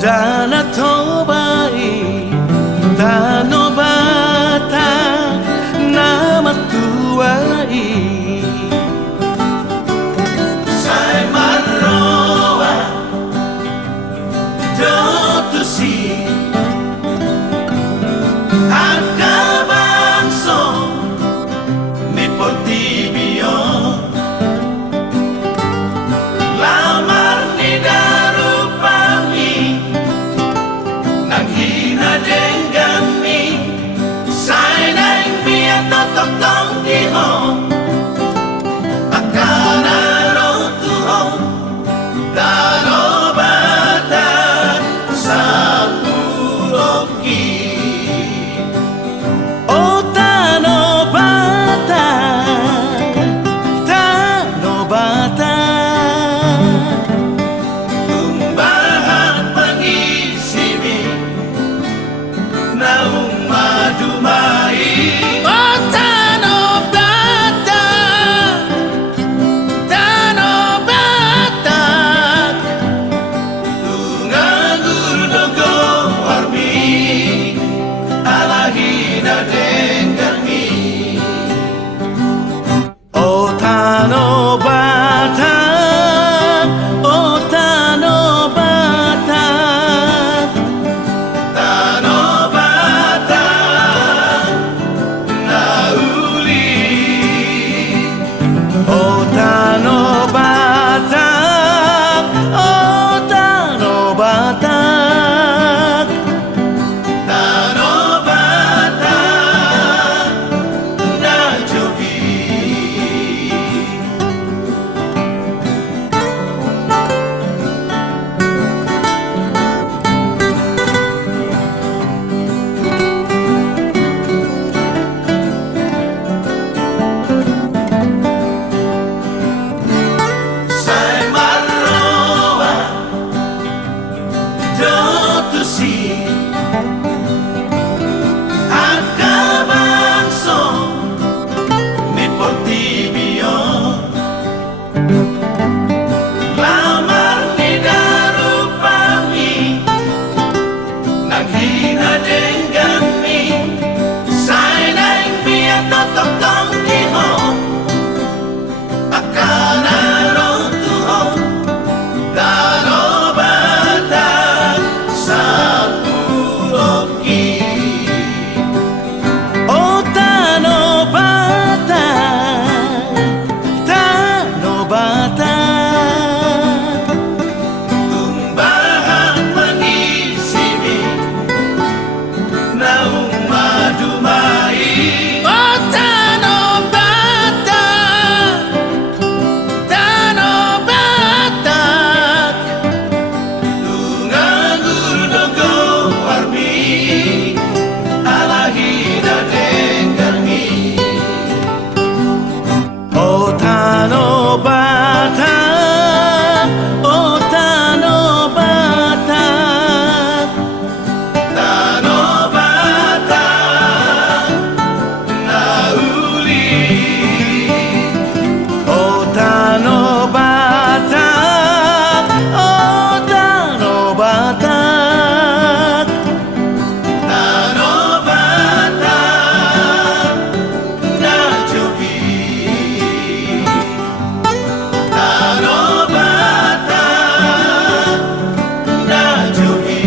Dana tobai Tanobata Nama tuai Sai maroa Dotusi Akabangso Nipotibio Lamar ni darupami Nanghina denggami Sainang biya tototong diho Akana rotuho Darobata Sapuroki Oh Tanobata Tanobata Tumbahan pangisimi Naung madumai Oh Tanobata Tanobata Tungagur dogo warmi Alahina denggami Oh Tanobata Oh Tanobata Tanobata Nauli Oh Tanobata Oh Tanobata Tanobata Najogi Sai maroa Dotusi Akabangso Nipotibio Lamar ni darupami Nanghina denggami Sainang biya tototong diho Akana rotuho Darobata Sapuroki Oh Tanobata Tanobata Tumbahan pangisimi Naung madumai Oh Tanobata Tanobata Tungagur dogo warmi Alahina denggami Oh Tanobata Oh Tanobata Tanobata Nauli Oh Tanobata Oh Tanobata Tanobata Najogi Tanobata Najogi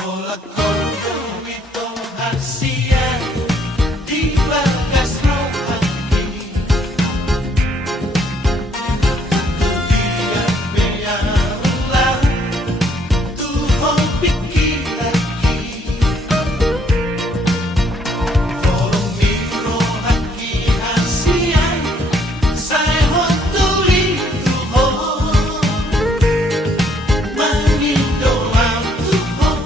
Hola con Vito Garcia Di Vargas Rohani Dia meyalah Tuhan pikir lagi Homi Rohani Garcia Saya hotuli Tuhan Manindo ang Tuhan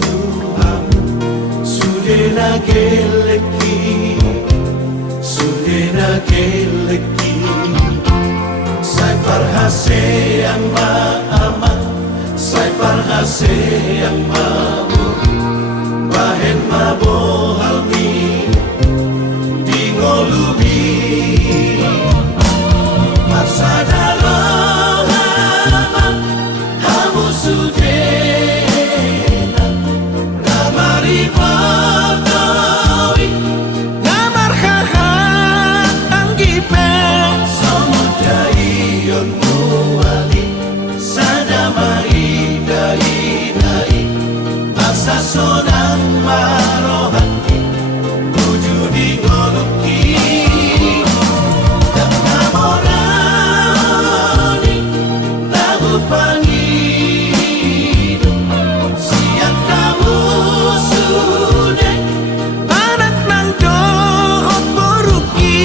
Tuhan Sudena geleki Sudena geleki Sai parhase yang maamat Sai parhase yang mabu Bahen mabohalmi Dingolubi Masadalo halaman Hamu sudena Namari patawi Namar hahat anggipe Somodai yon muali Sadamai dai dai Asa sonang marohati Wujudi goluki Dan namorani Lagu pangidu Siang kamu sudah Anak nang dohot boruki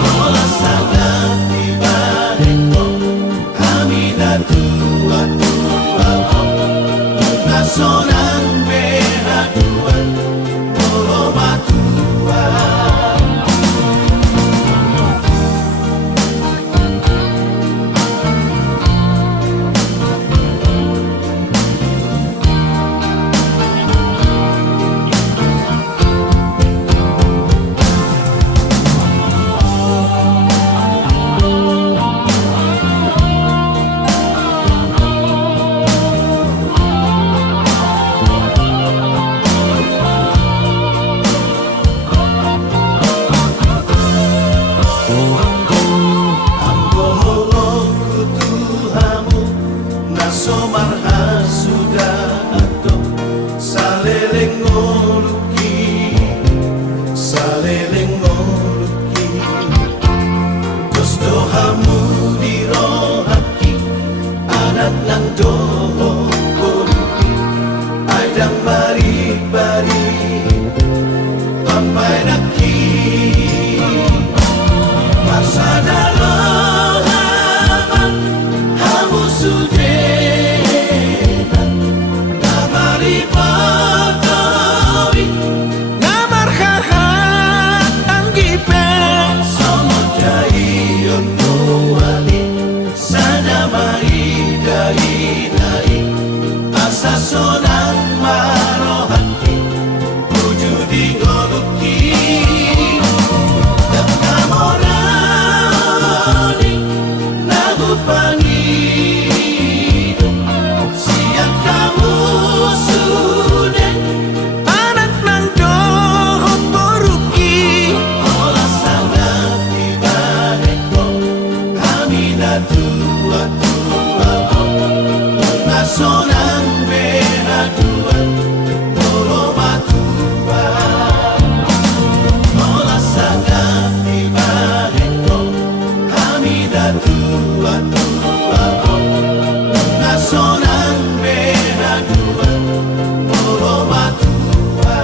Ola sangat tiba-tiba Kami datua tua Sonang behaduan Polo matua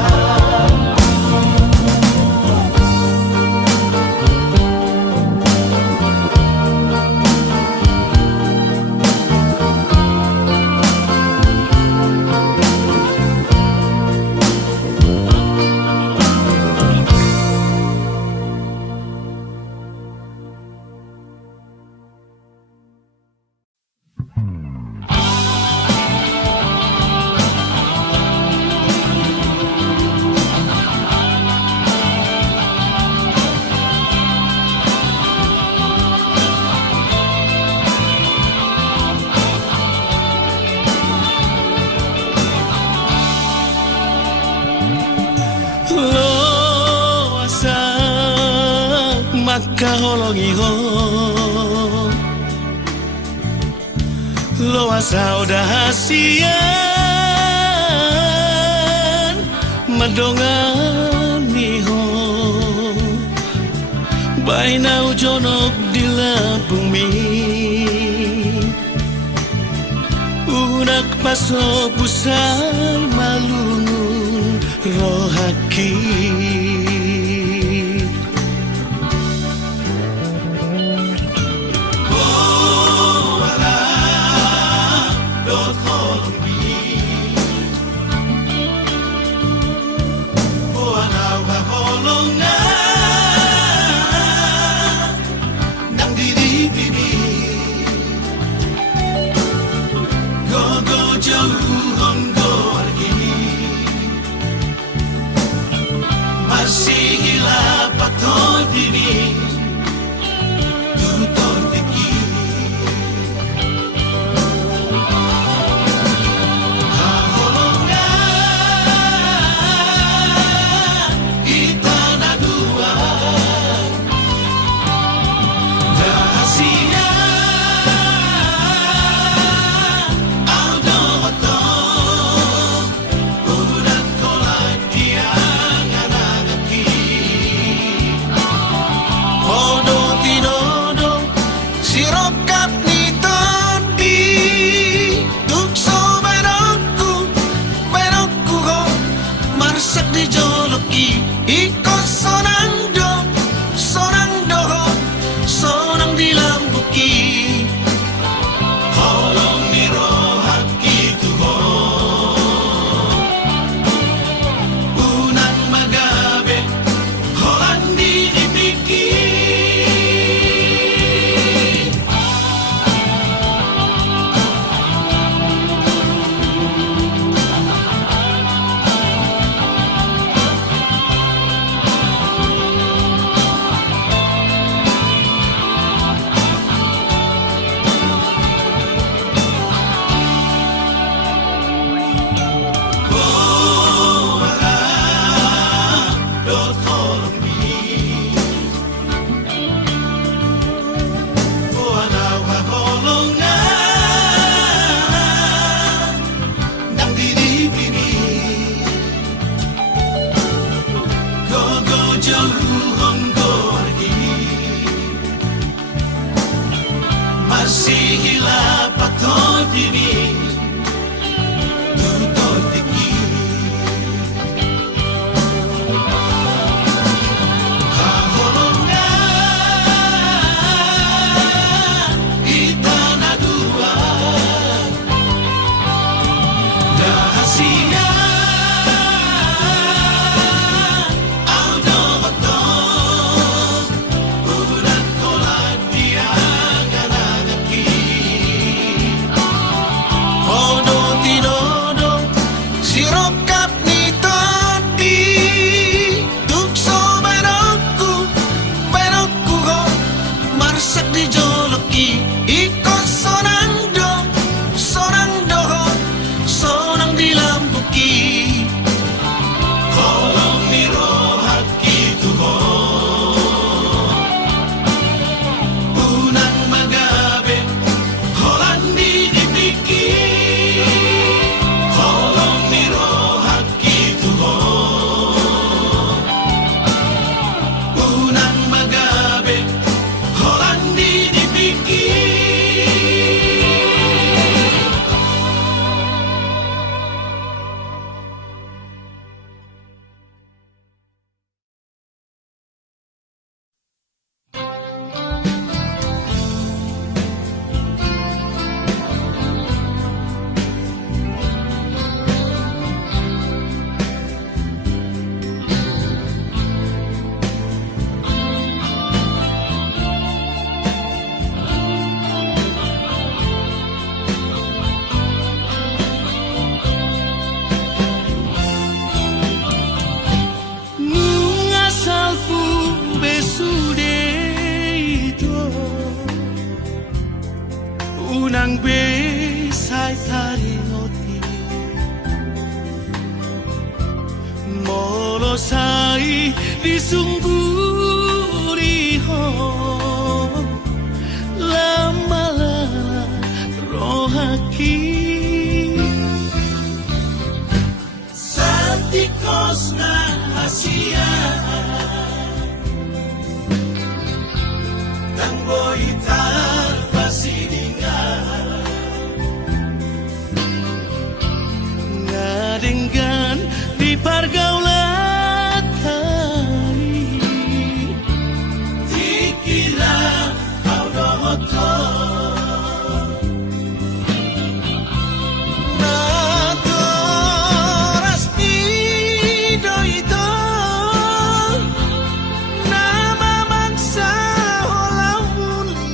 Kaholongi ho lo asau dahasian madongani ho bainau jonok di Lampung mi unak paso pusai malungun rohaki jauh pergi, masih hilap atau dini tutup tinggi. Haholongga itana dua dahasia unang besay taringoti molosai disungguriho lamala rohaki satikos na hasia tangboitar ngadenggan di pergaulan hari dikira kau dohotor nato rasmi doito nama mangsa holawuli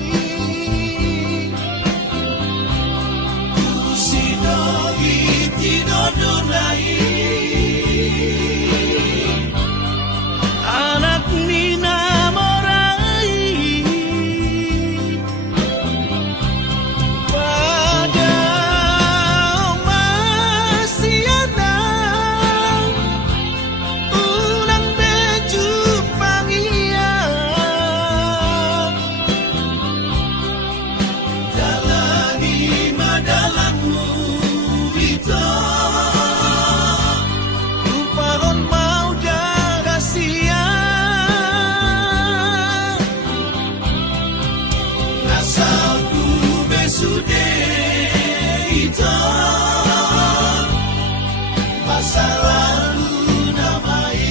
kusidoi tinodonai anak nina morai pada masih ada unang beju pangian jalani madalanmu itu lupakan mau rahasia asalku besude itu masa lalu damai.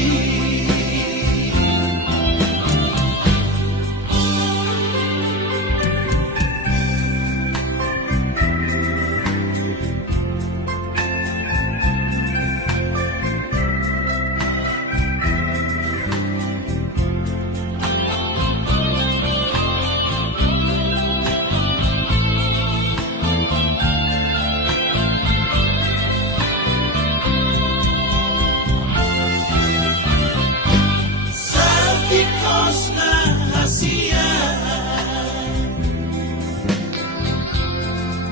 Satikos na hasia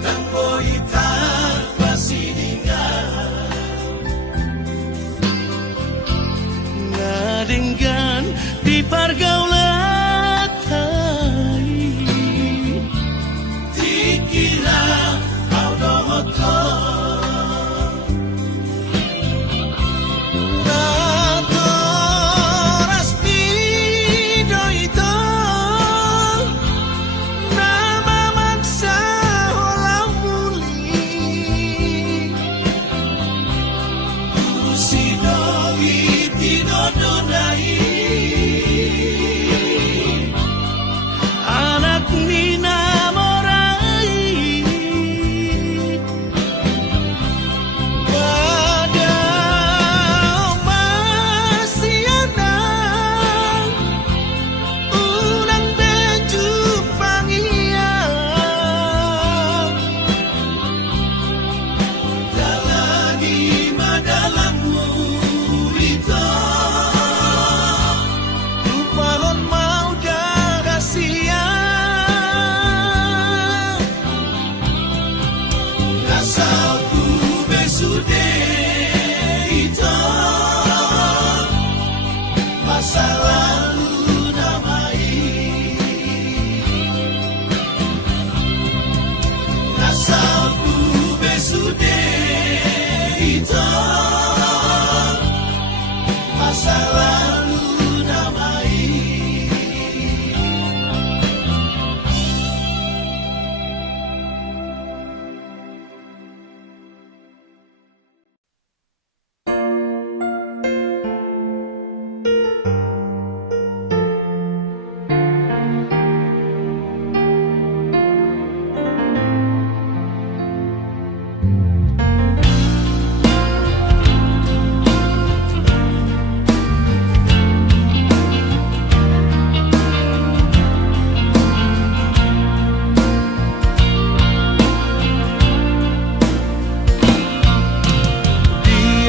tangboitar pasidingan ngadenggan di pergaulan hari dikira kau dohotor nato rasmi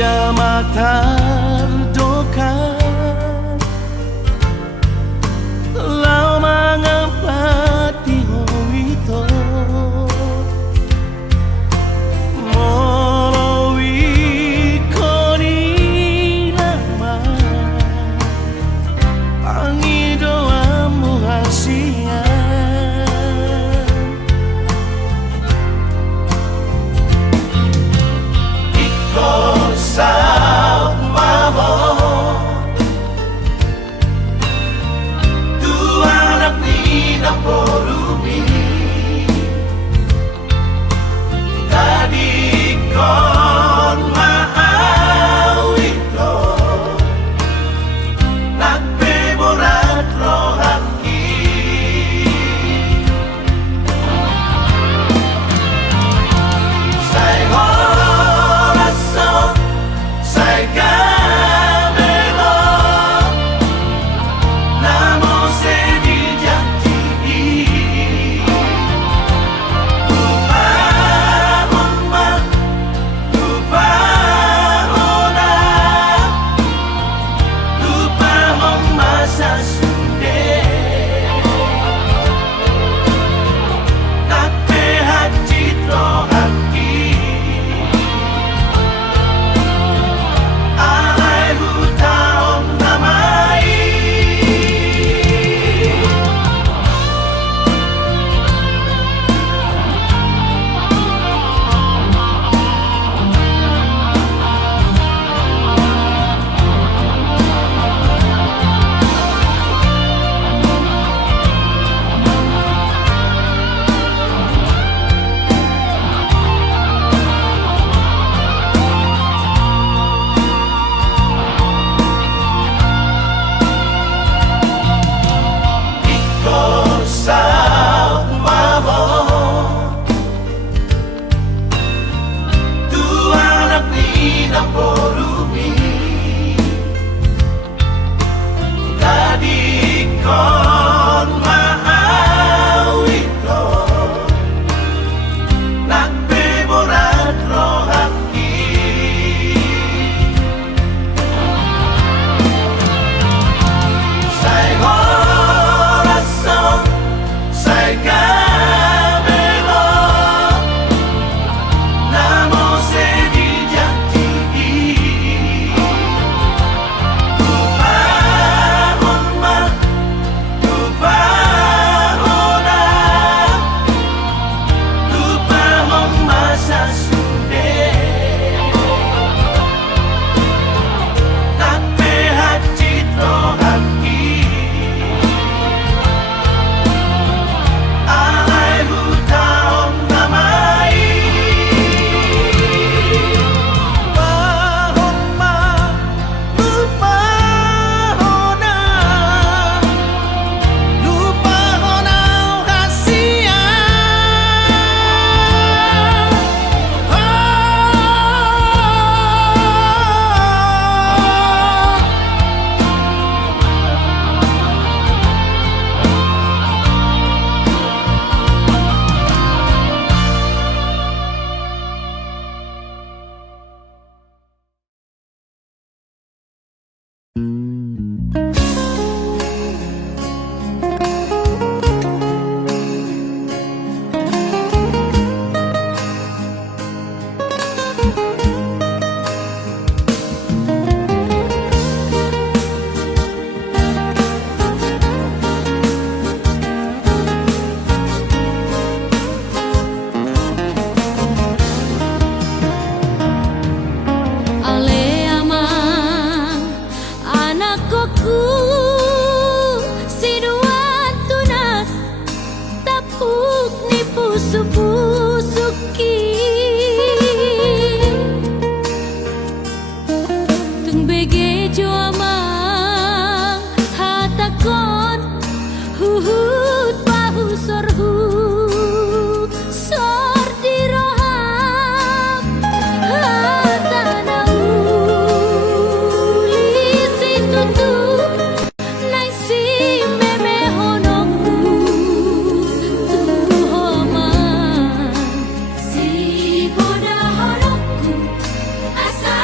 kiamat terdokan, lau mangapati hoito molowi koni nama pangidoamu hasian sao mavo tu anak ni na porumi tadi kon maawito nagpemorat rohaki say corazón say camelo namo se dijati lupa homma lupa hona lupa homma sasude tape hati rohaki alai hutaon namai sao mavo tu anak ni na porumi tadi kon maawito nagpemorat rohaki say corazón say camelo namo se dijati lupa homma lupa hona lupa homma sasude tape hati rohaki alai hutaon namai pahomma lupa hona lupa hona hasian Ale amang anak koku sinuan tunas tapuk ni pusu-pusuki tung bege jo amang hatakon huhut bahu sorhu sor di roham hatana uli situtu nai si meme honokku tu homan si boda honokku asa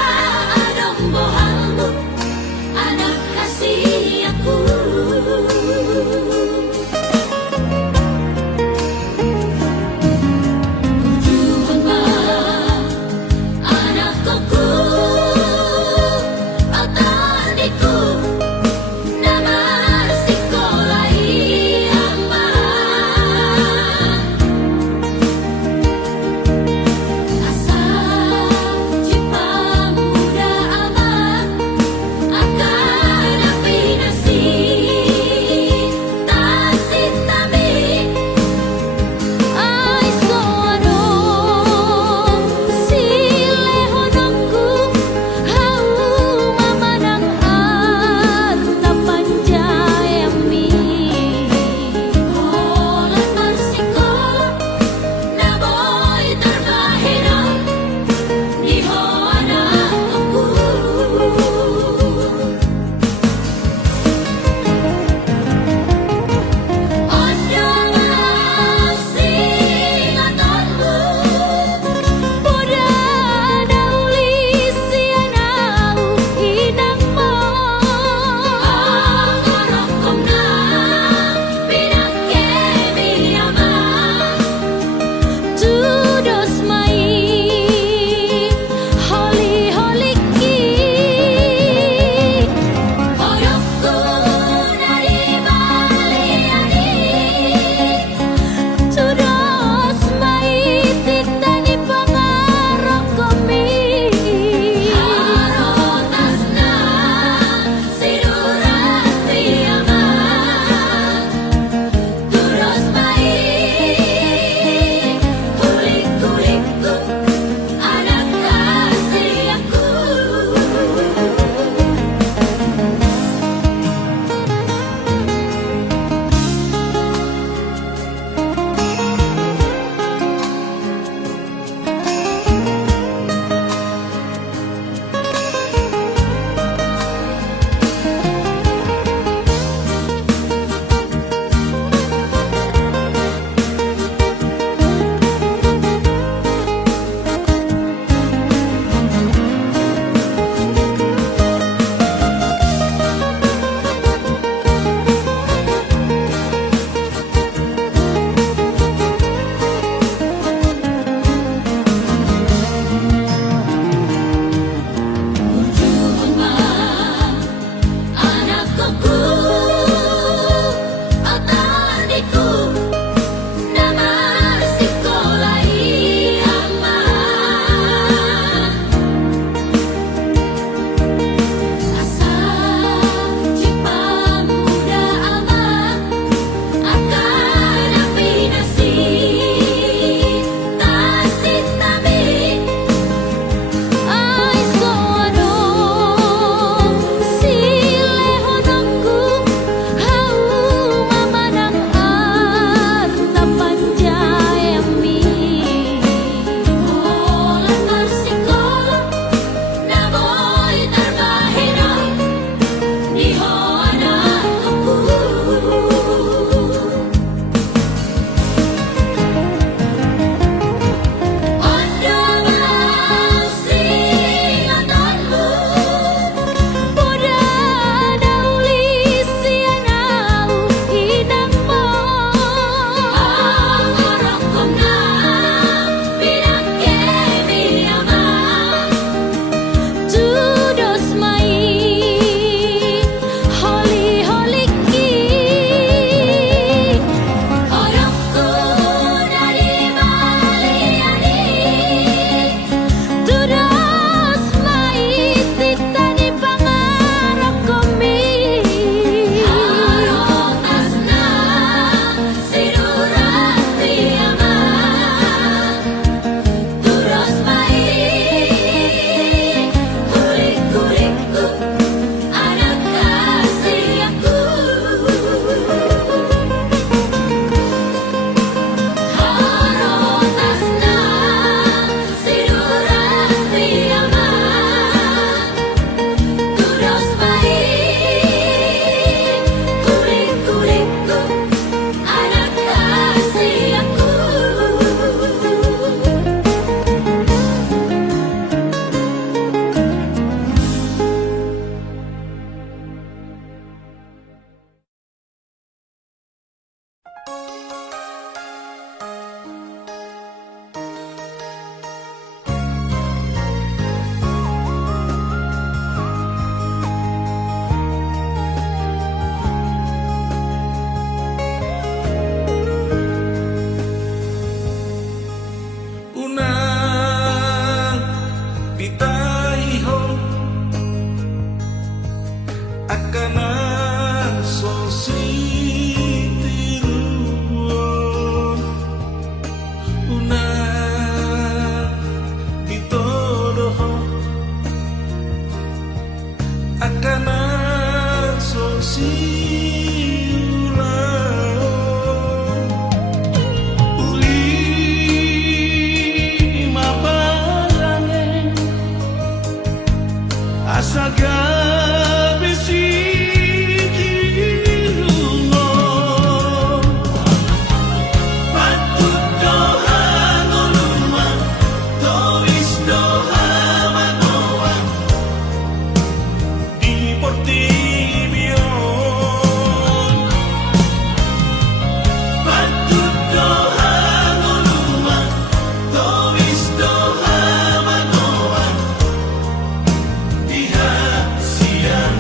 siulang uli mabarange asa gabi sikirungo patut doha ngoluma tois doha manoa di Portibion patut doha ngoluma tois doha manoa di Siang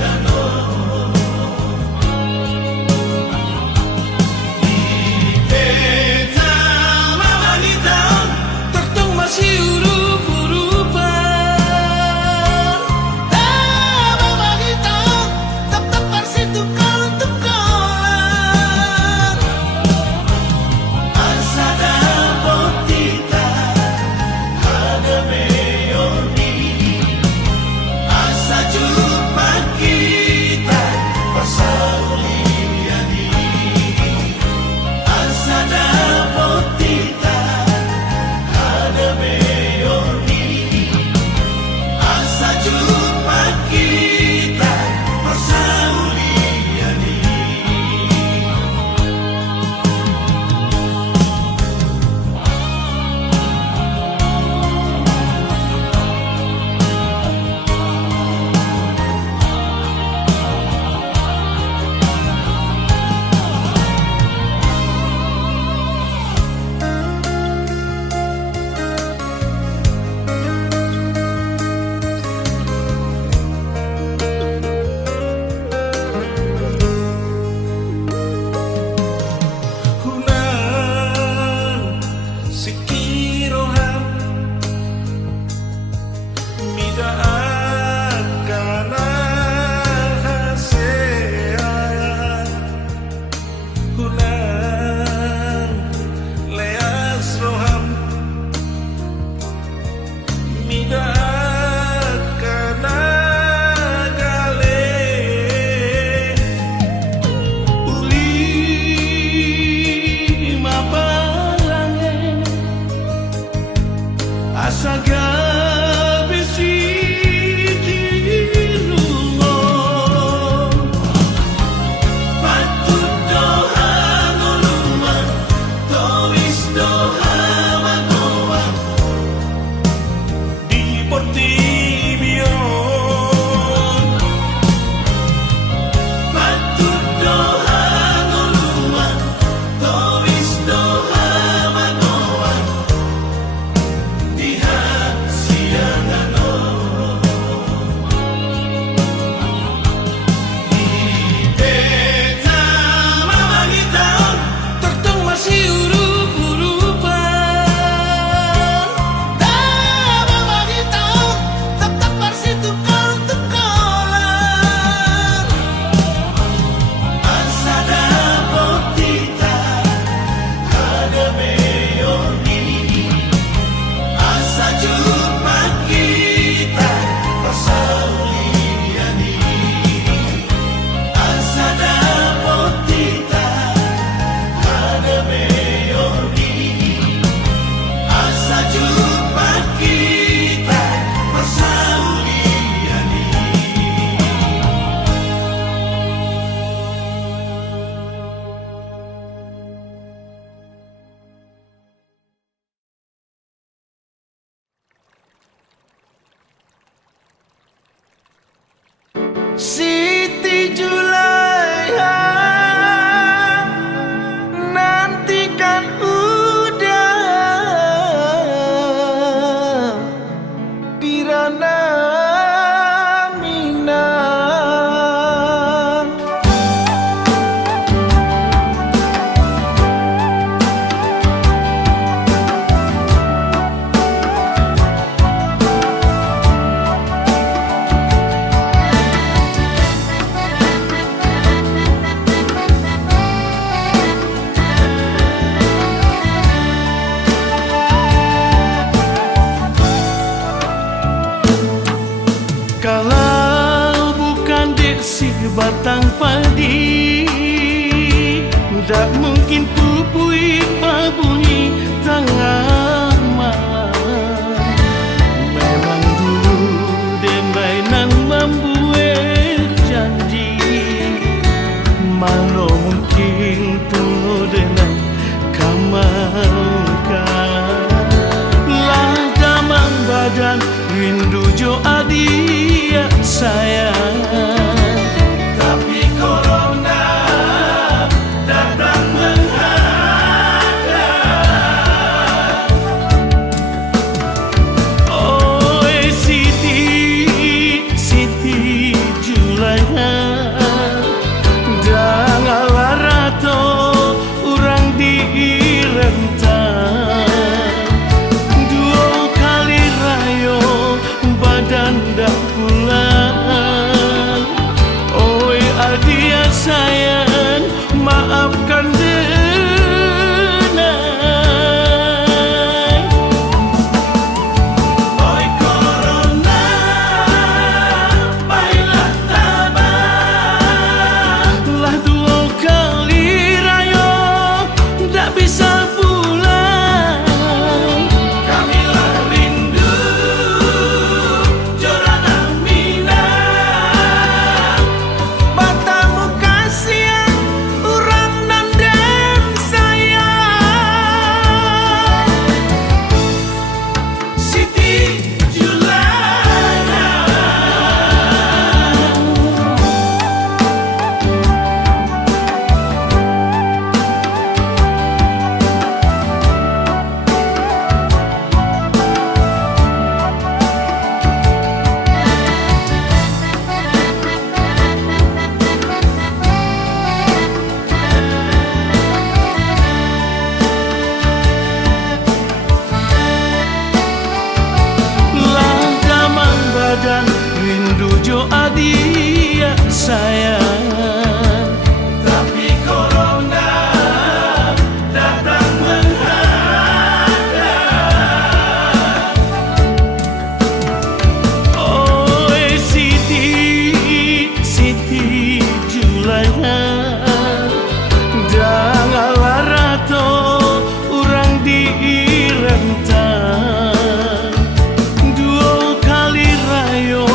kasih batang padi, tak mungkin pupui pabuni tengah malam. Memang dulu dembainan membuat janji, malu mungkin tunggu dengan kamarkan. Lah damang badan rindu jo adia sayang, Tapi corona datang menghadap. oh Siti, Siti Julaiha, jangan larato orang di rentang. Dua kali rayo badan dah pulang. Oi adia sayang, maafkan denai. Oi corona, baiklah tabah. Lah dua kali rayo tak bisa pulang. Kamilah rindu Jorana minang. Matamu kasihan urang nandem sayang. Siti Julaiha. Lah damang badan rindu jo adia sayang, Tapi corona datang menghadap. oh Siti, Siti Julaiha, jangan larato orang di rentang. Dua kali rayo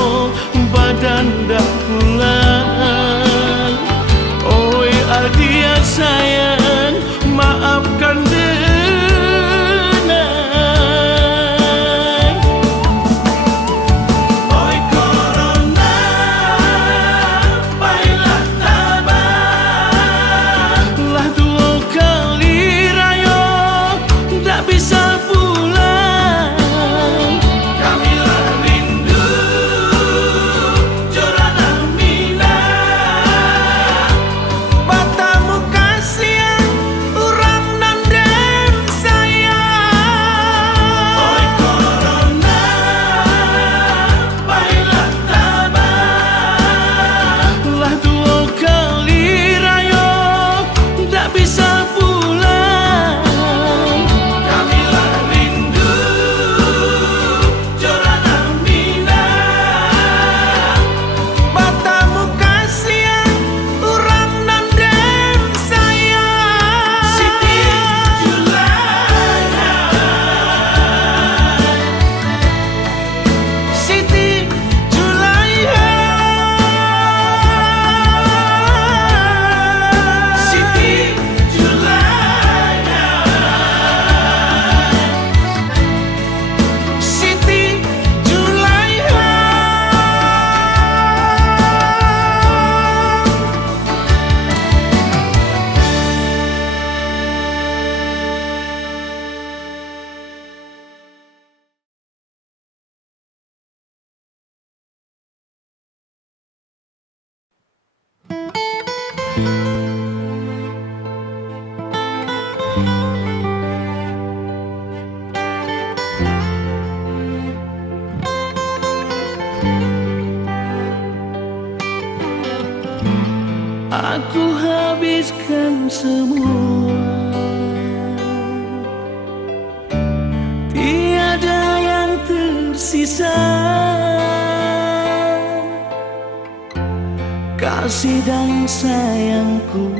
badan dah pulang. Oi adia sayang, maafkan denai. Oi corona, baiklah tabah. Lah dua kali rayo tak bisa pulang. Kamilah rindu Jorana minang. Matamu kasihan urang nandem sayang. Oi corona, baiklah tabah. Lah dua kali rayo tak bisa pulang. Kamilah rindu Jorana minang. Matamu kasihan urang nandem sayang. Siti Julaiha. Siti Julaiha. Siti Julaiha. Siti Julaiha. Aku habiskan semua, tiada yang tersisa. kasih dan sayangku.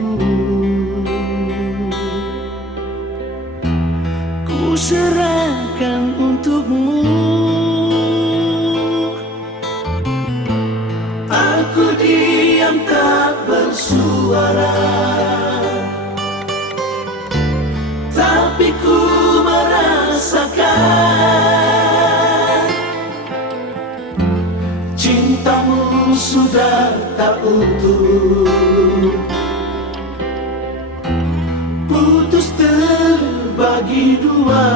Ku serahkan untukmu. Aku diam tak bersuara, tapi ku merasakan cintamu sudah tak utuh, putus terbagi dua.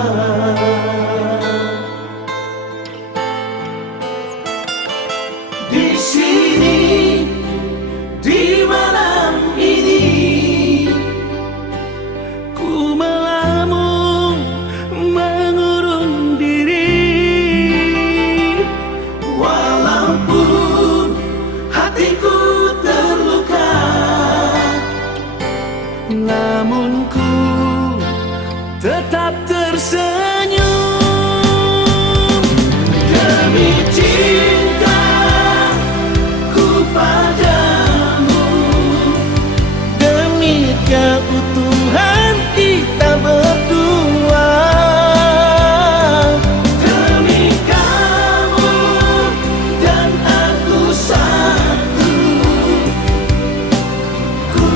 Di sini, di malam ini, ku melamun mengurung diri. Walaupun hatiku terluka, namun ku tetap tersenyum. Demi cintaku padamu, demi keutuhan kita berdua, demi kamu dan aku satu, ku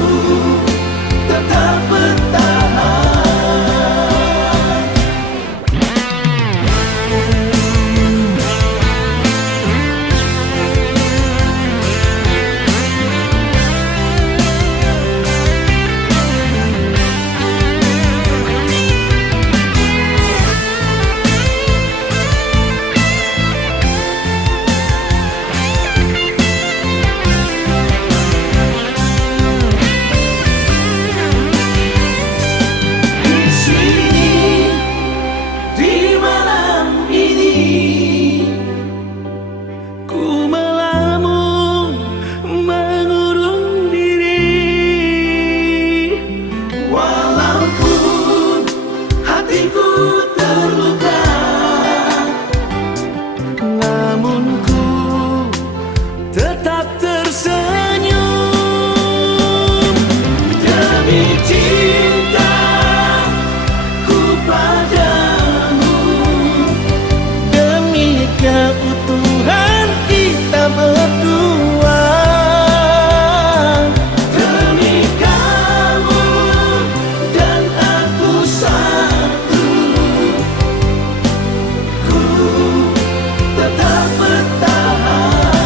tetap bertahan. Tetap tersenyum. Demi cintaku padamu, demi keutuhan kita berdua, demi kamu dan aku satu, ku tetap bertahan.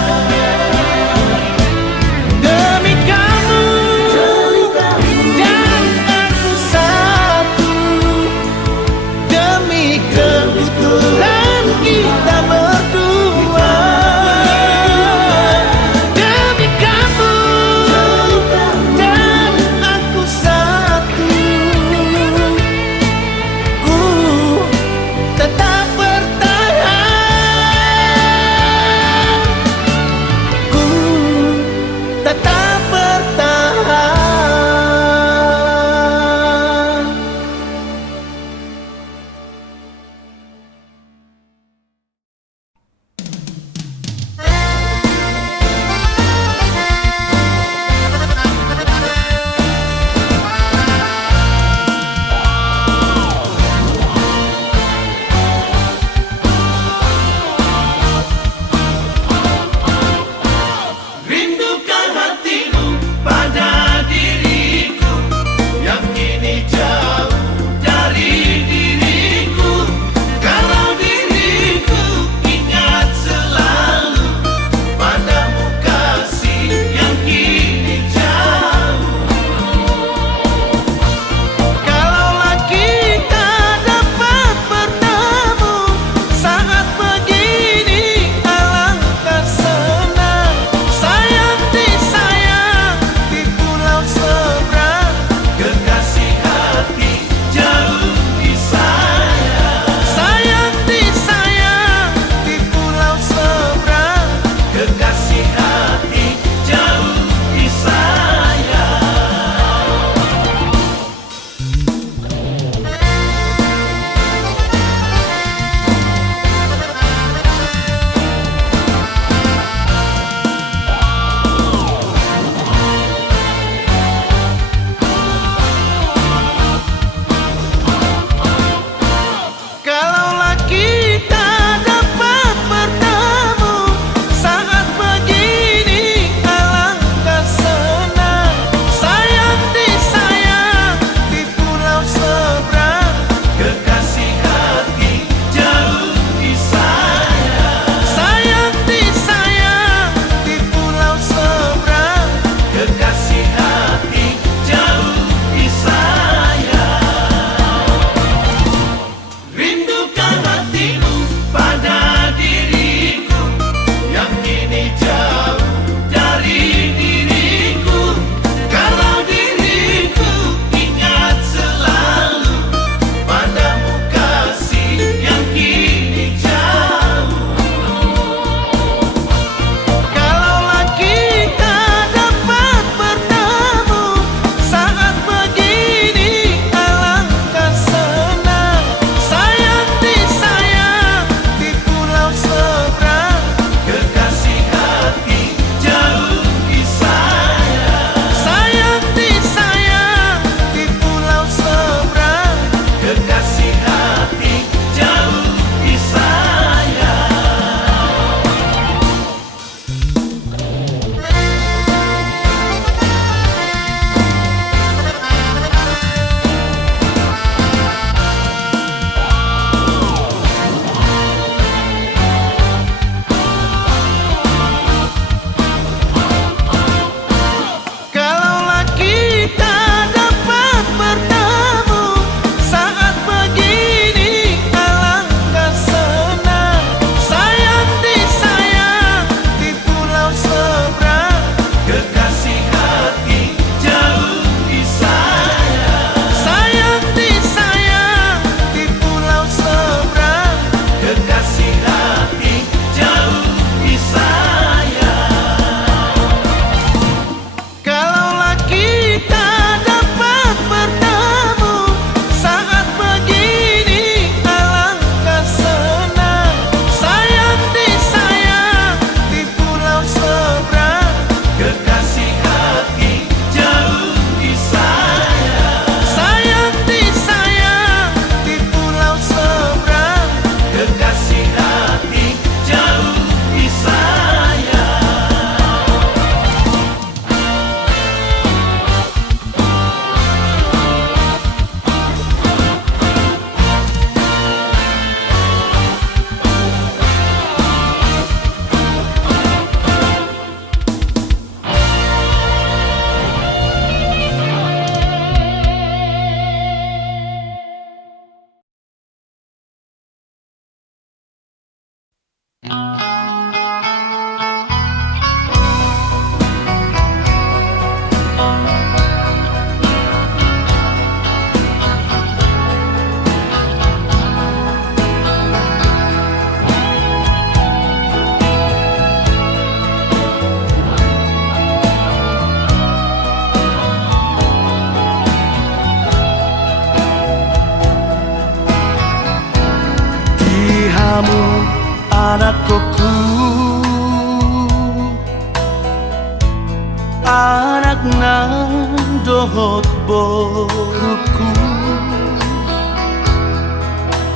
anak nang dohot boruku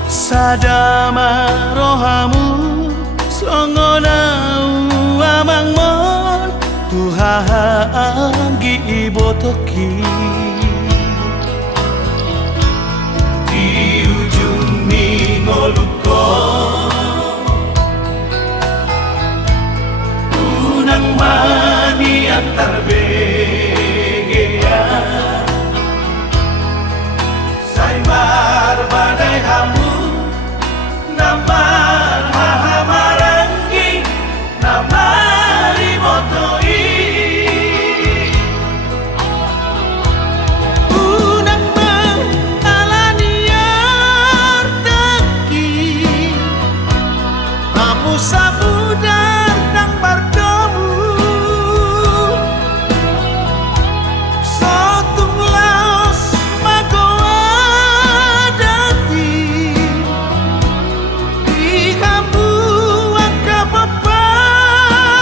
sadama rohamu slongonau amang mon Tuhan gi botoki di ujung ningoluko unang mani antar begea saimar badai hamu namar hahamarangi namari motoi Unang mengalaniar teki Amu sabudar nang bardomu Sotung laos magoa dati Di kamu angka paparaki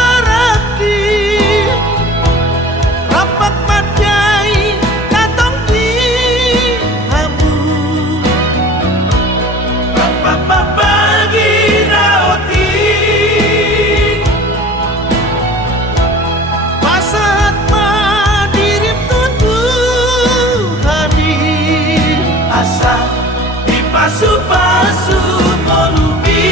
Rapat madai datang di kamu Rapat pagi naoti Pasat madirim tutuhani asa dipasu-pasu molumi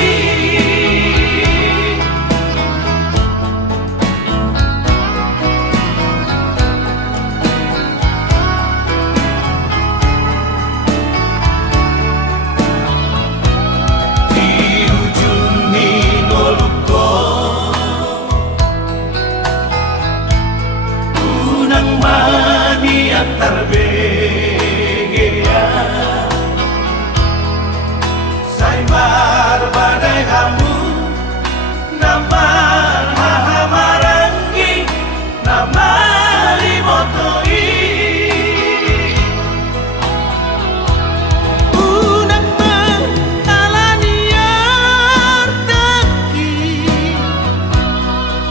di ujung ningoluko unang mani antar begea saimar badai hamu namar hahamarangi namari motoi Unang mengalaniar teki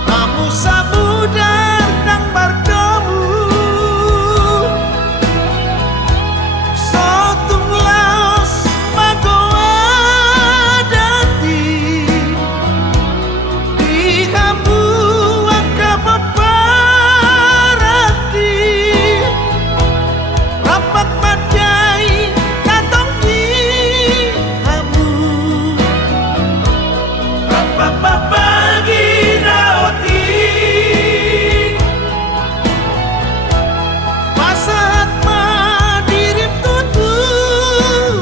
Amu sabudar nang bardomu Sotung laos magoa dati Di kamu angka paparaki Rapat madai datang di kamu Rapat pagi naoti Pasat madirim tutuhani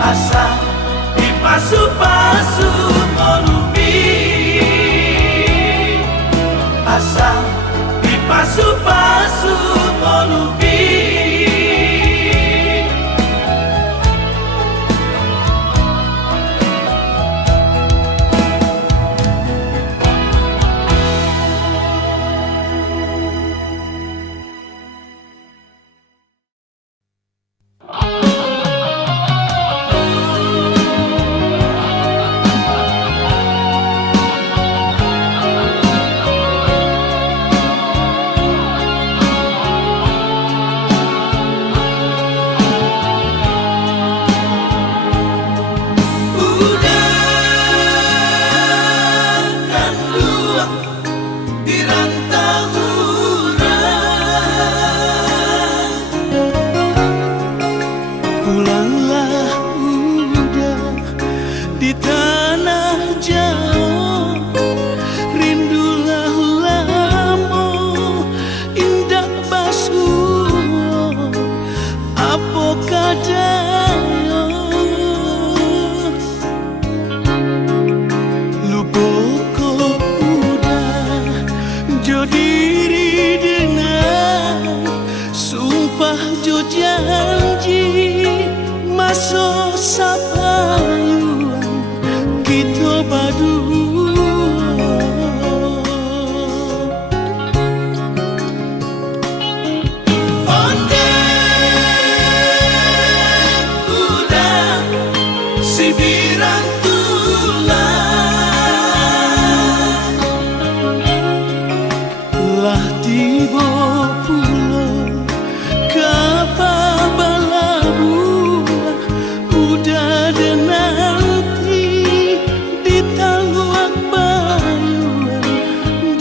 asa dipasu-pasu molumi asa dipasu-pasu molumi Udahkan luang di rantau urang pulanglah udah di tanah jauh rindulah lamo indah basuh apa kadayo lupoko udah jadi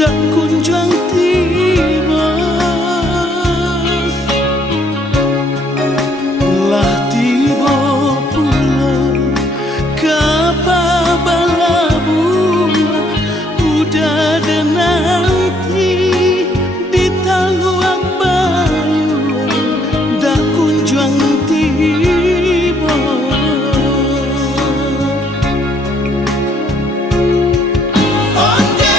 dak kunjung tiba. Lah tiba pula kapabalamu udah ada nanti di taluang bayu dak kunjung tiba. Onde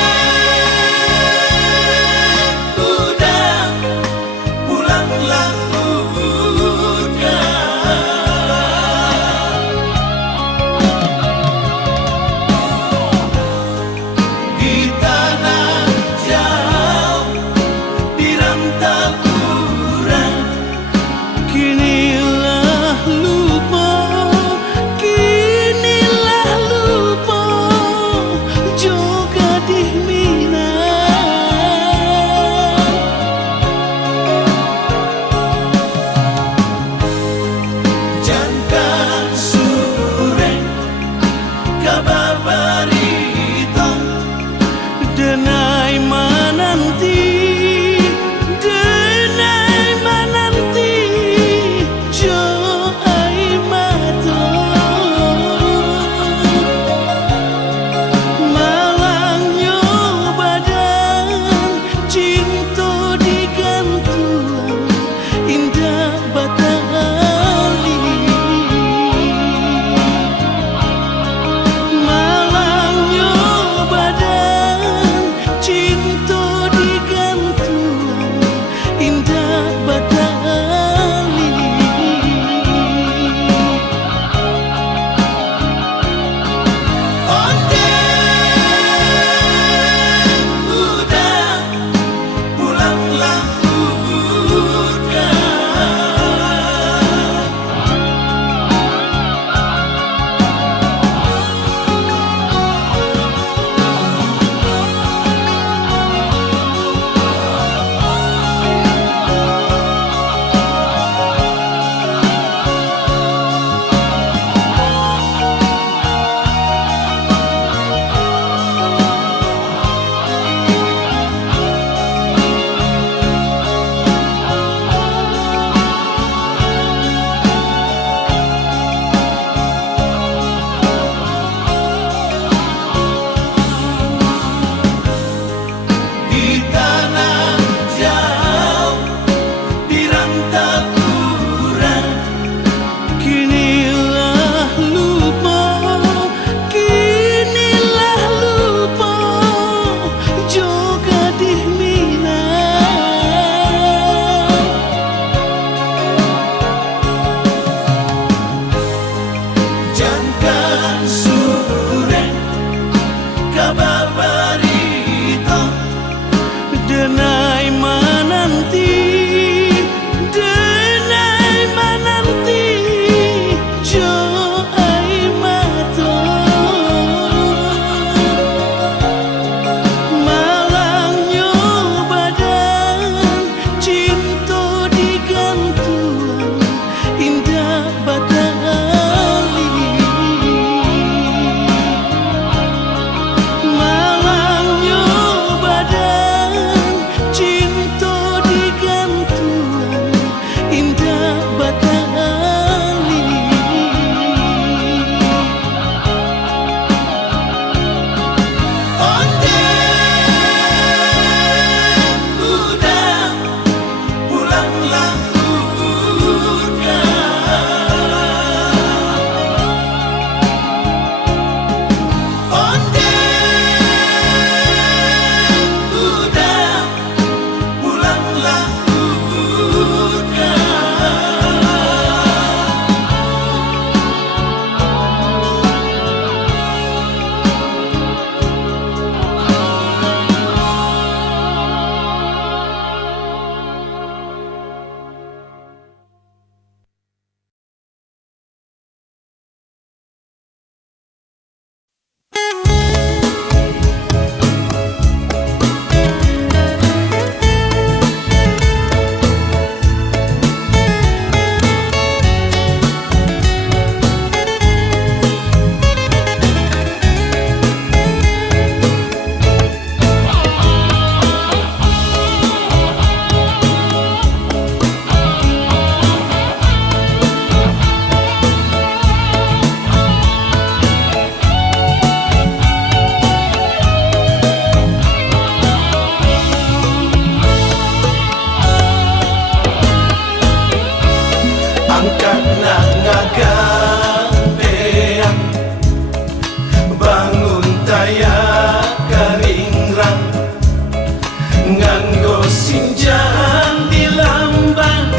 nganggo sinjang di lambang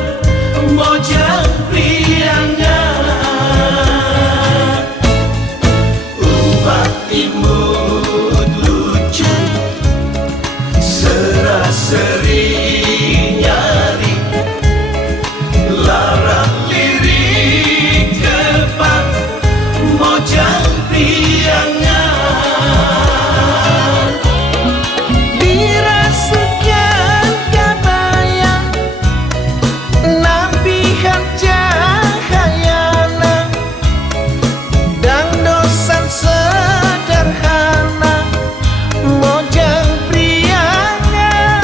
mojang priangan ubat imut lucu seraseri nyari larang lirik kepak mojang priangan dirasukan kabayang nampihan cahayana dan dosan sederhana mojang priangan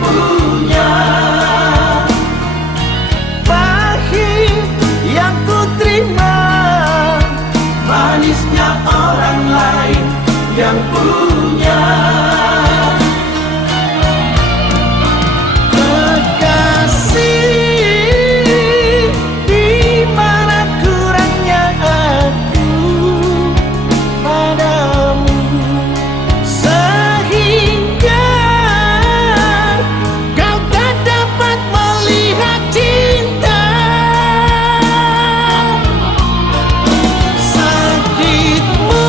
punya. Pahit yang ku terima, manisnya orang lain yang punya. Kekasih, di mana kurangnya aku padamu, sehingga kau tak dapat melihat cinta. Sakitmu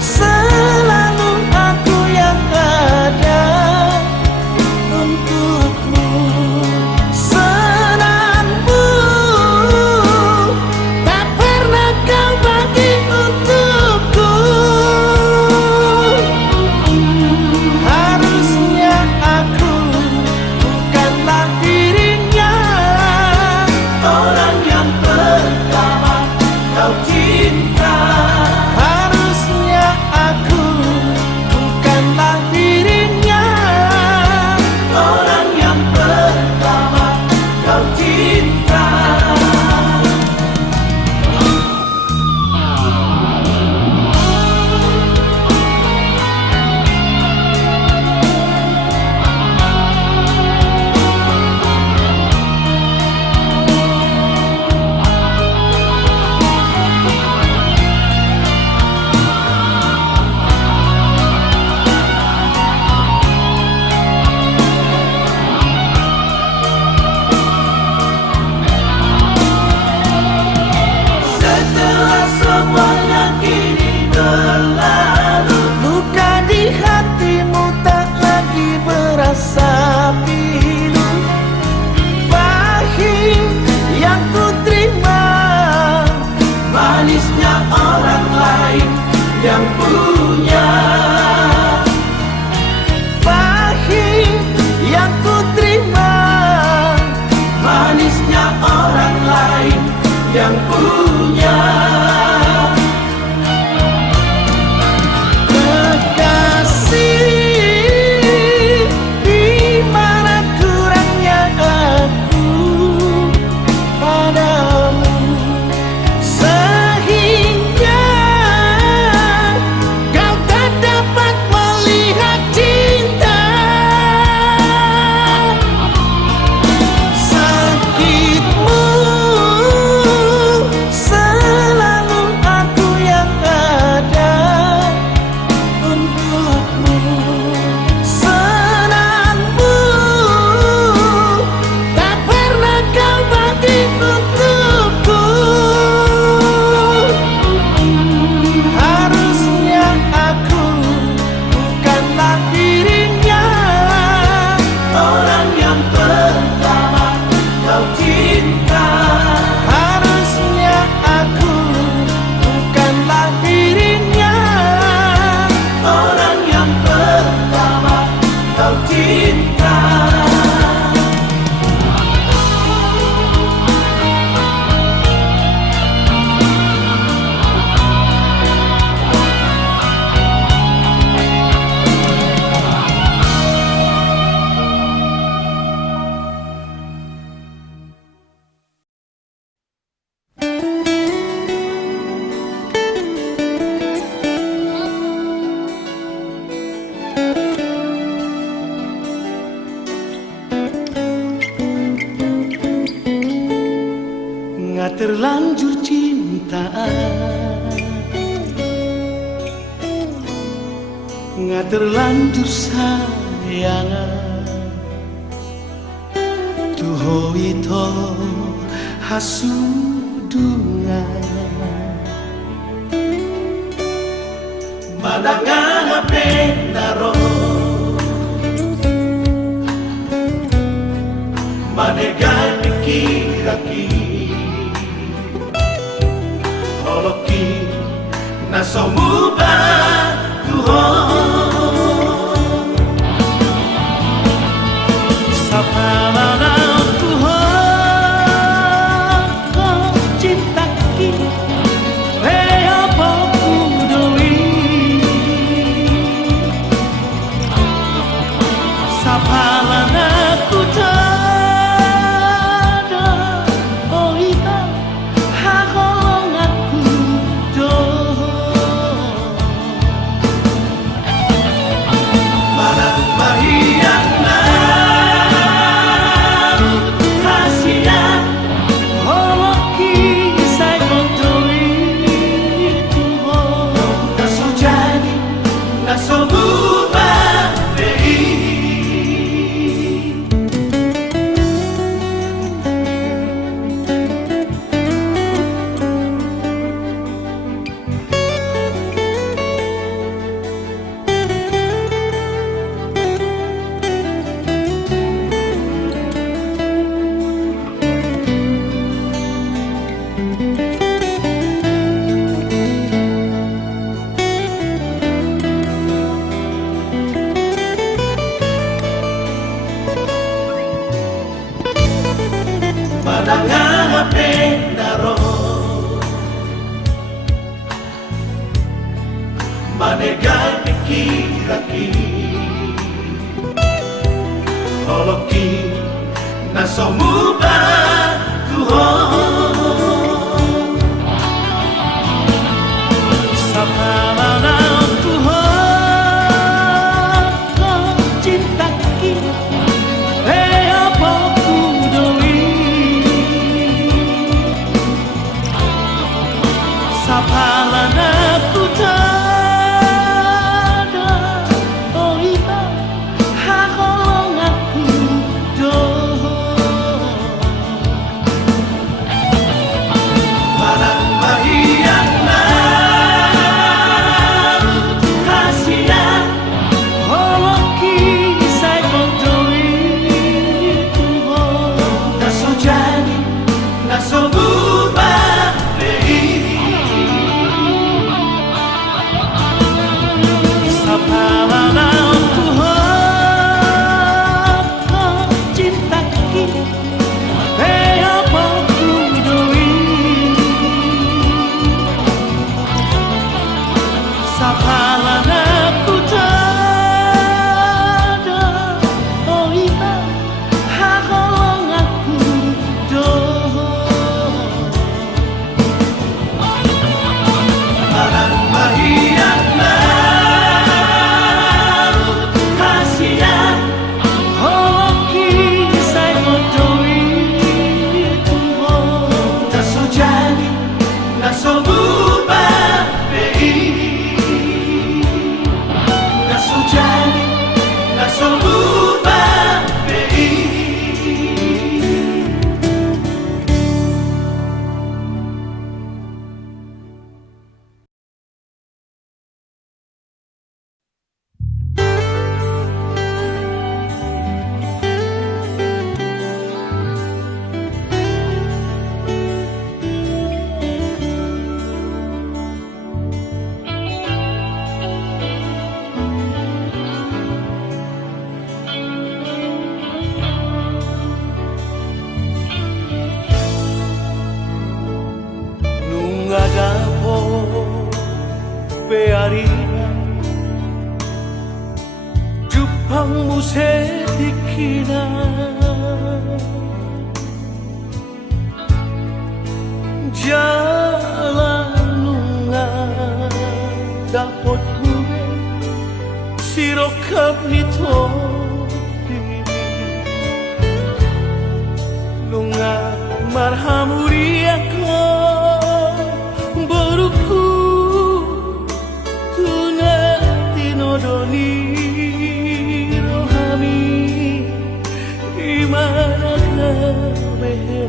selalu aku yang ada untukmu. Senangmu tak pernah kau bagi untukku. Harusnya aku bukanlah dirinya, orang yang pertama kau cinta. Harusnya aku bukanlah dirinya, orang yang pertama kau cinta. Setelah semuanya kini berlalu, luka di hatimu tak lagi berasa pilu. Pahit yang ku terima, manisnya orang lain yang punya. Pahit yang ku terima, manisnya orang lain yang punya. Kekasih, di mana kurangnya aku padamu, sehingga kau tak dapat melihat cinta. Sakitmu selalu aku yang ada untukmu. Senangmu tak pernah kau bagi untukku. Harusnya aku bukanlah dirinya, orang yang pertama kau cinta. Harusnya aku bukanlah dirinya, orang yang pertama kau cinta. Nggak terlanjur cintaan, nggak terlanjur sayangan. Tuho ito hasudungan, madangan penaro, manegan pikiraki. Holoki nasomuba tuho, sapalana tuho kau cintaki, apa peduli. Sapalan aku tada oita hakolong aku do Manang mahiyang na kasihan holoki say kontoi tuho nasujani nasobuba Manangahape naro Manegal pikiraki Holoki nasomuba tuho Sapalan tuho cinta kita Sapalan aku tada oita hakolong aku do Manang mahiyang na kasihan holoki say kontoi tuho nasujani nasobuba Sapalan aku cinta kita apa kudoi Sapalan aku tada oita hakolong aku do Manang mahiyang na Bearina Jupang musetikina Jalan nunga dapot gue sirokap nito Nunga marhamuri ako boruku Doni rohani imana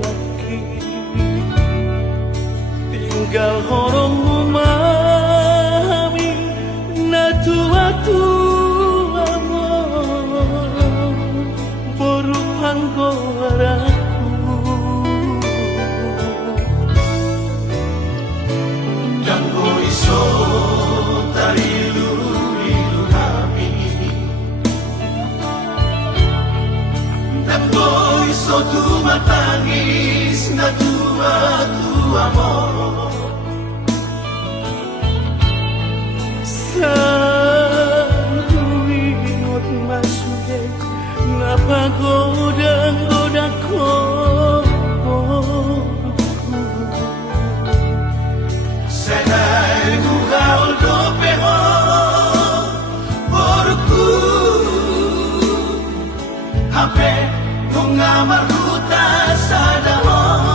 laki tinggal horong memahami natua-tua boruhan koraku dan iso tarilu So tu matangis na tua amor Sa huwingot masugay napagoda-goda ko sana'y buhaol do peho porku hape bunga maruta sa dahon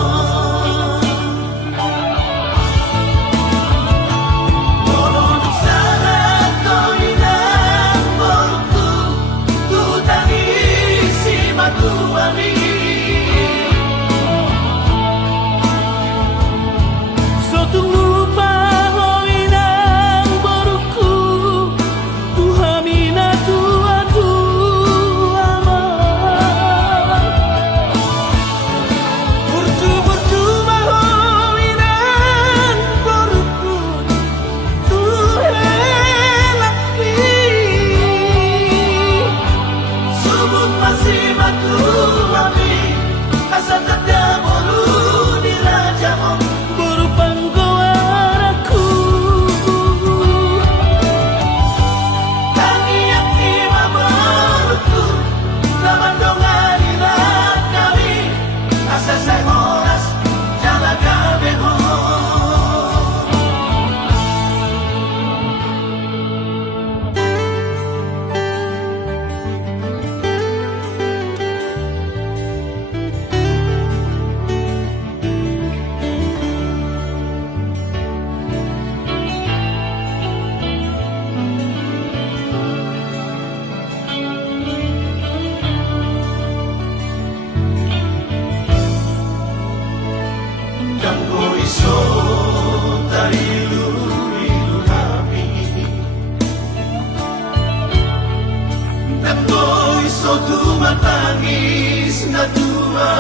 tu matangis na tua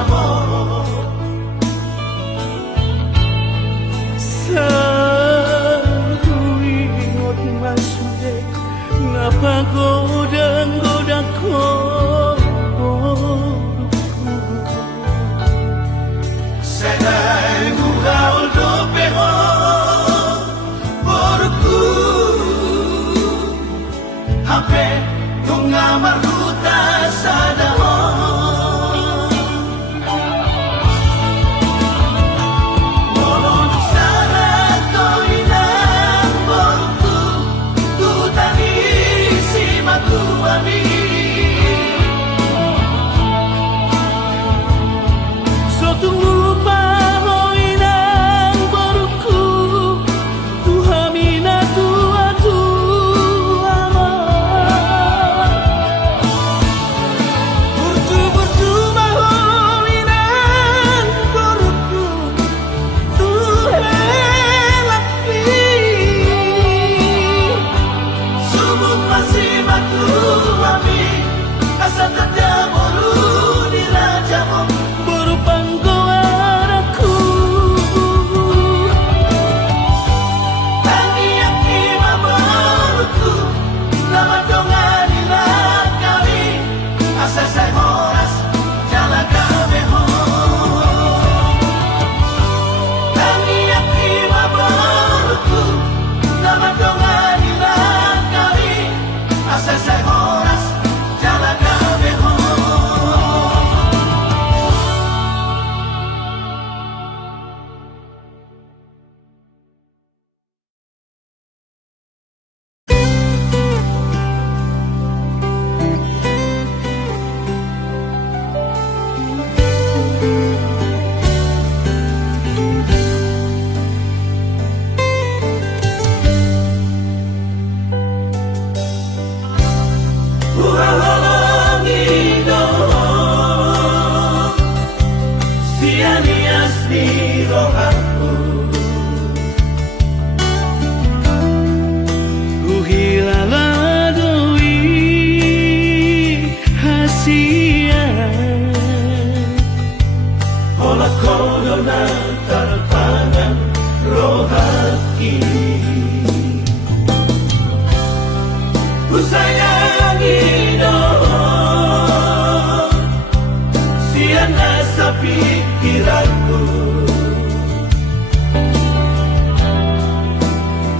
amor sa tuwingot masude napagoda-goda ko sana'y buhaol do peho porku hape bunga maruta sa dahon molong sana ko'y ng porku tutanisi matuami so tunggu pahoy ng porku tuhami na tua-tua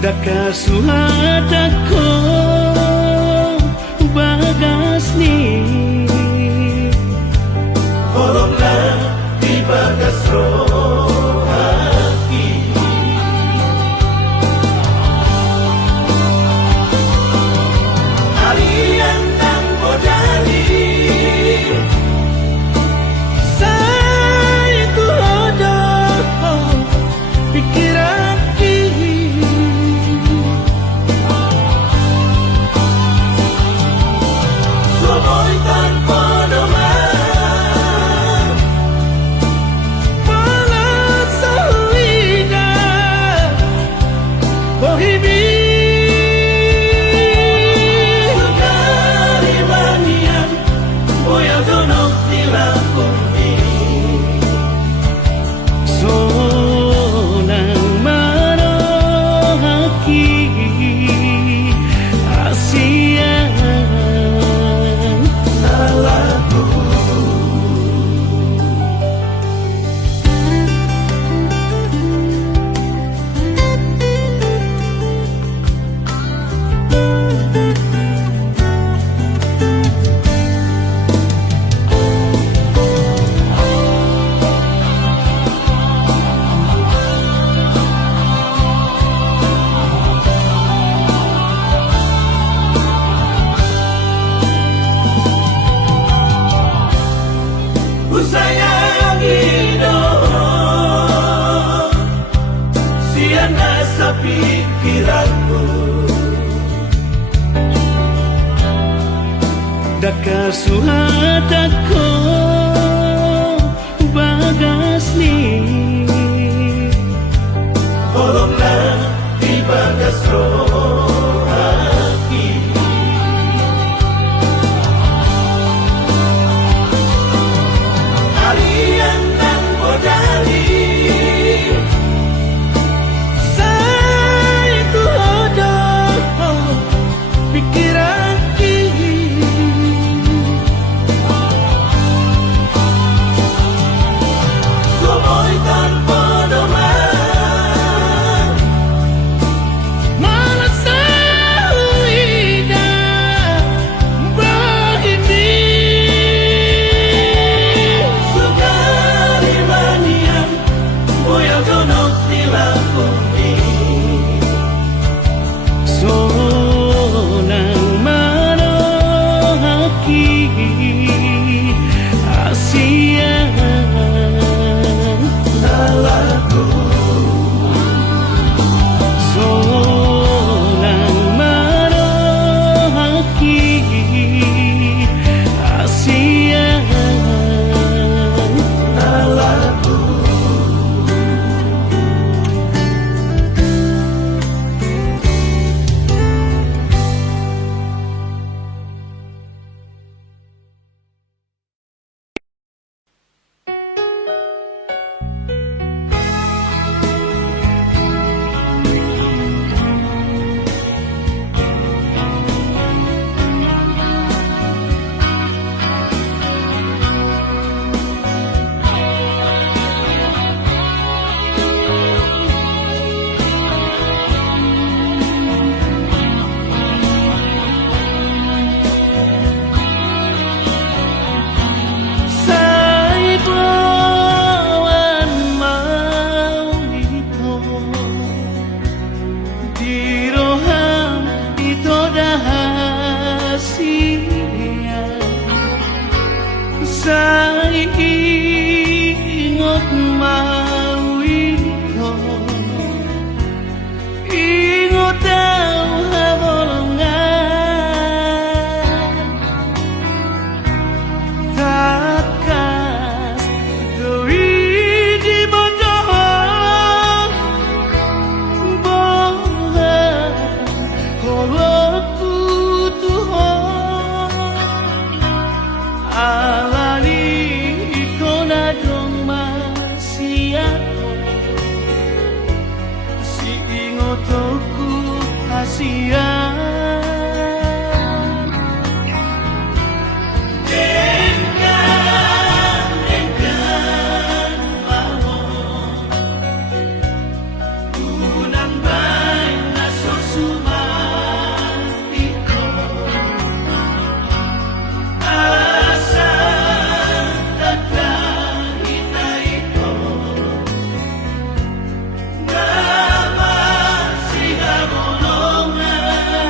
Dakasuhat ako bagas ni kasuhatako bagas ni Tolonglah di bagas roh hati Harian dan bodali Saya itu hodoh pikiran Somoy tanpa doman malas sahida bahini Sukari manian Boya donok di lakumi sonang manohaki Asia Lalaku sonang manohaki Asia Lalaku Say bawan mau ito di roham ito dahasia Say ingot mau ito ingot daw habolongan takas doi di bodoh bohong holoku tuhan alani ikona dong masiato si ingotoku asia Nama si Habolongan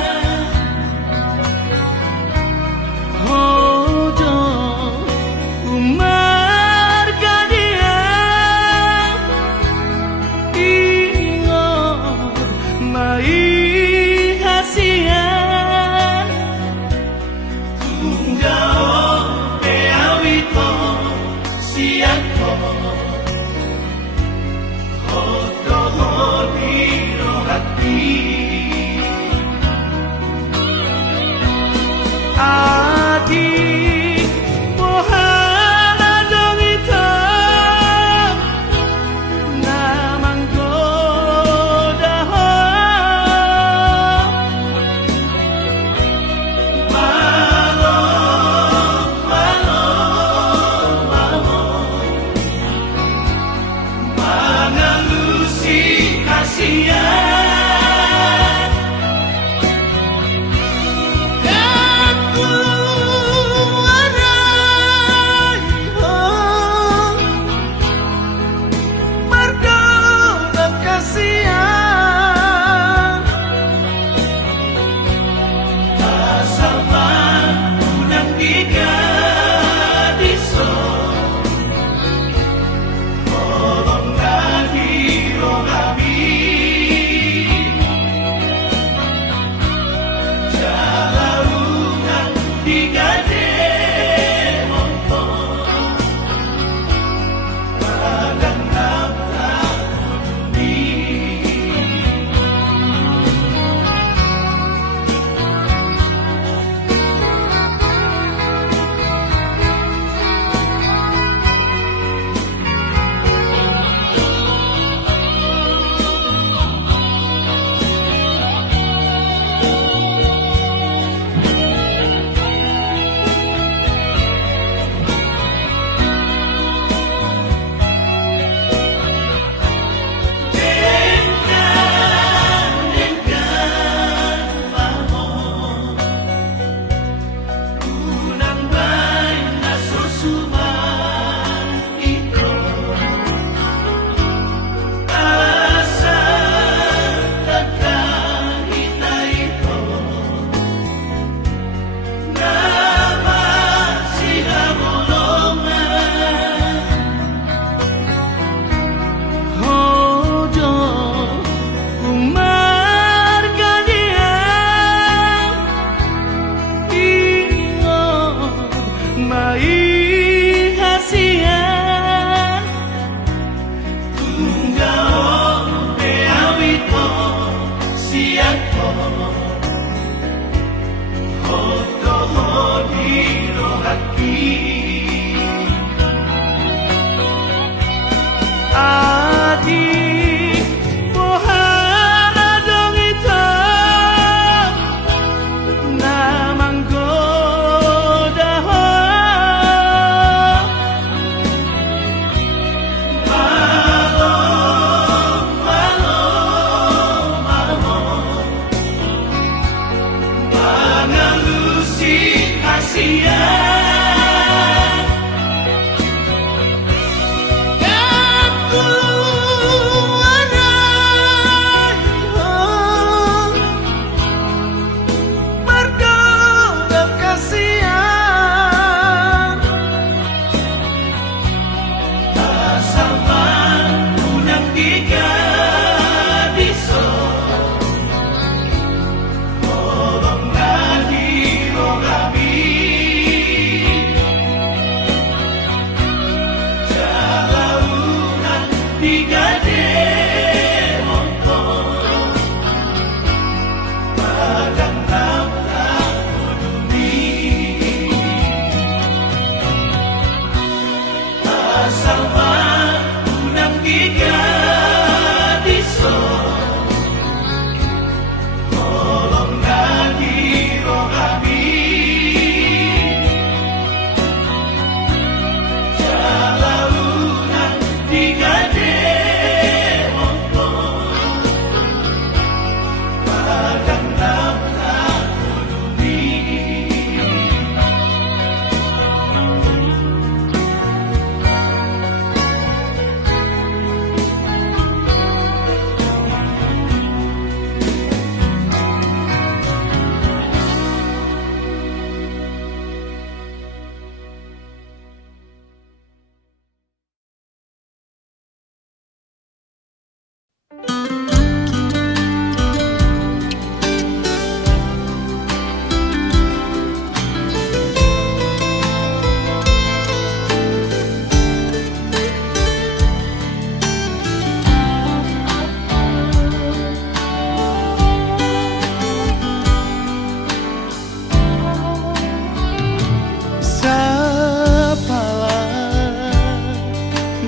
mai hasian Tunggao beawito siako Hoto hodiro haki Adik pohon adong itu namang godaho Malo, malo, malo Pangalusi kasihan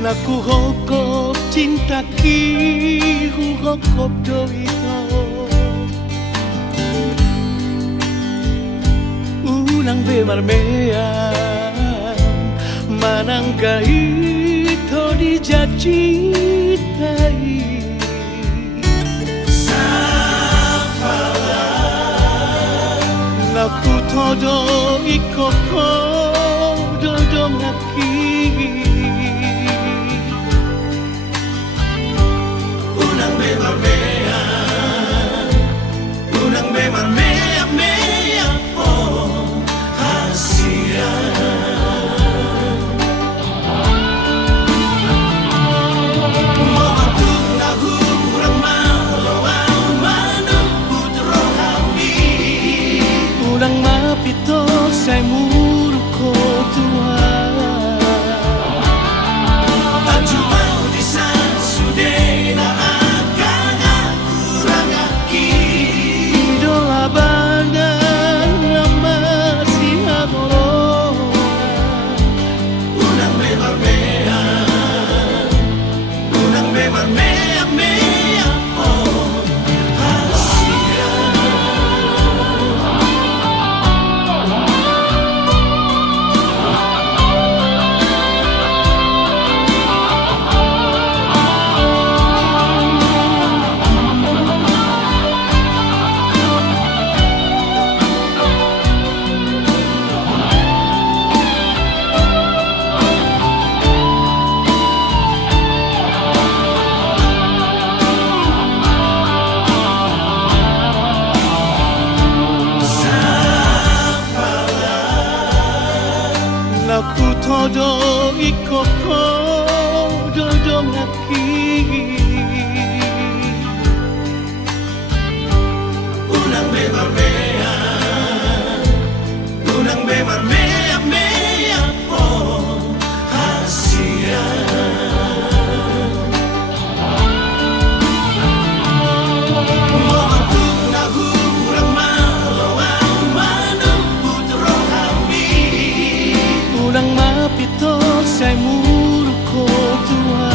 Naku hokop cinta ki hu hokop do ito Unang bemarmean manangga ito di jacitai Sapala Naku todo ikoko dodo ngaki Unang bemarmea Unang bemarmea mea po hasian Mawatung na hurang malawang manubut rohami Unang mapito say muro ko tuwa Ajumau di san sude na Idola bandan nama si adoro Unang bemarmea Unang bemarmea mea po hasian Naku todo ikoko dodo ngaki Unang bemarmea Unang bemarmea mea Urang mapito say muro ko Tuhan